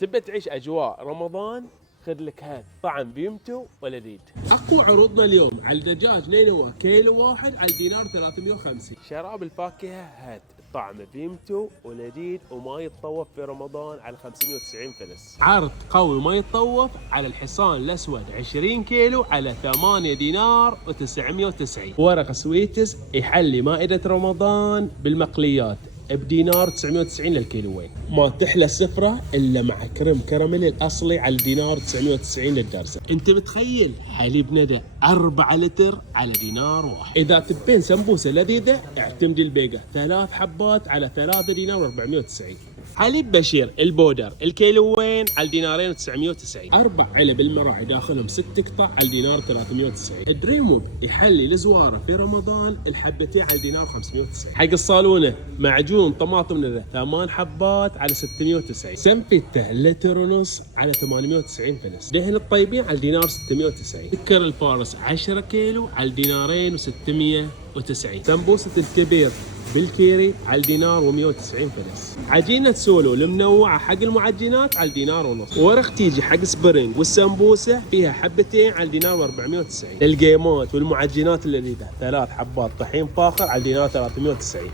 تبى تعيش اجواء رمضان؟ خذ لك هذا طعم بيمتو ولذيذ. اقوى عروضنا اليوم على الدجاج نينوى كيلو واحد على الدينار 350. شراب الفاكهه هات طعم بيمتو ولذيذ وما يتطوف في رمضان على 590 فلس. عرض قوي وما يتطوف على الحصان الاسود 20 كيلو على 8 دينار و990. ورق سويتس يحلي مائدة رمضان بالمقليات بدينار 990 للكيلوين. ما تحلى السفرة الا مع كريم كراميل الاصلي على الدينار 990 للدرسة. انت متخيل حليب ندى 4 لتر على دينار واحد. اذا تبين سمبوسة لذيذة اعتمدي البيقة 3 حبات على 3 دينار 490. حليب بشير البودر الكيلوين على الدينارين 990. 4 علب المراعي داخلهم 6 قطع على الدينار 390. دريموب يحلي الزواره في رمضان الحبتين على الدينار 590. حق الصالونه معجون طماطم ندى 8 حبات على 690. سنفته لتر ونص على 890 فلس. دهن الطيبين على الدينار 690. سكر الفارس 10 كيلو على الدينارين و690. سمبوسه الكبير بالكيري على الدينار و190 فلس. عجينة سولو المنوعة حق المعجنات على الدينار ونص. ورق تيجي حق سبرينج والسمبوسة فيها حبتين على الدينار و490. الجيمات والمعجنات اللذيذة 3 حبات طحين فاخر على الدينار 390.